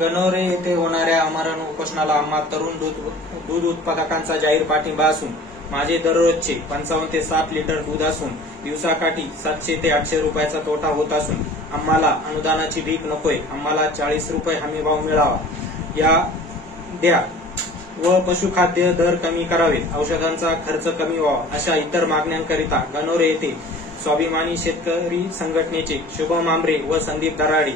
गणोरे येथे होणाऱ्या आमरण उपोषणाला आम्हा तरुण दूध उत्पादकांचा जाहीर पाठिंबा असून माझे दररोजचे 55 ते 60 लिटर दूध असून दिवसाकाठी 700 ते 800 रुपयाचा तोटा होत असून आम्हाला अनुदानाची भीक नकोय, आम्हाला 40 रुपये हमीभाव मिळावा या द्या व पशुखाद्य दर कमी करावे, औषधांचा खर्च कमी व्हावा अशा इतर मागण्यांकरिता गणोरे येथे स्वाभिमानी शेतकरी संघटनेचे शुभम आंबरे व संदीप दराडे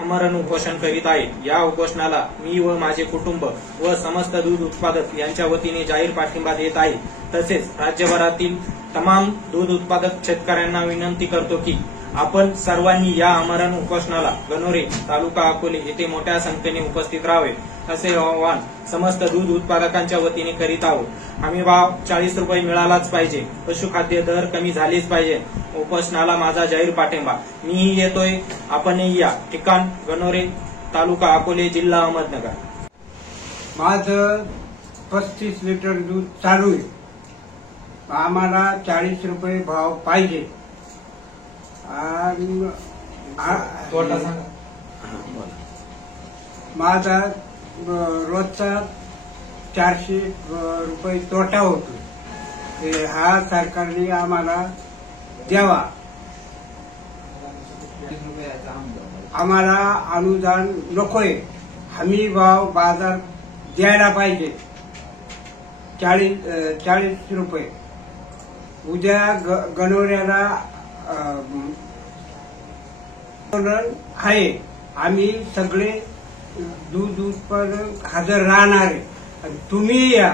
आमरण उपोषण करीत आहेत। या उपोषणाला मी व माझे कुटुंब व समस्त दूध उत्पादक यांच्या वतीने जाहीर पाठिंबा देत आहे। तसेच राज्यभरातील तमाम दूध उत्पादक शेतकऱ्यांना विनंती करतो की आपण सर्वांनी या आमरण उपोषणाला गणोरे तालुका अकोले येथे मोठ्या संख्येने उपस्थित राहावे असे आवाहन समस्त दूध उत्पादकांच्या वतीने करीत आहोत। हमीभाव 40 रुपये मिळालाच पाहिजे, पशुखाद्य दर कमी झालेच पाहिजे। उपोषणाला माझा जाहीर पाठिंबा। मीही येतोय, आपणही या। ठिकाण गणोरे तालुका अकोले जिल्हा अहमदनगर। माझं 35 लिटर दूध चालू आहे, आम्हाला 40 रुपये भाव पाहिजे। माझा रोजचा 400 रुपये तोटा होतो, हा सरकारने आम्हाला द्यावा। आम्हाला अनुदान नकोय, हमी भाव बाजार द्यायला पाहिजे 40 रुपये। उद्या गणोऱ्याला आहे, आम्ही सगळे दूध उत्पादक हजर राहणार आहे। तुम्ही या।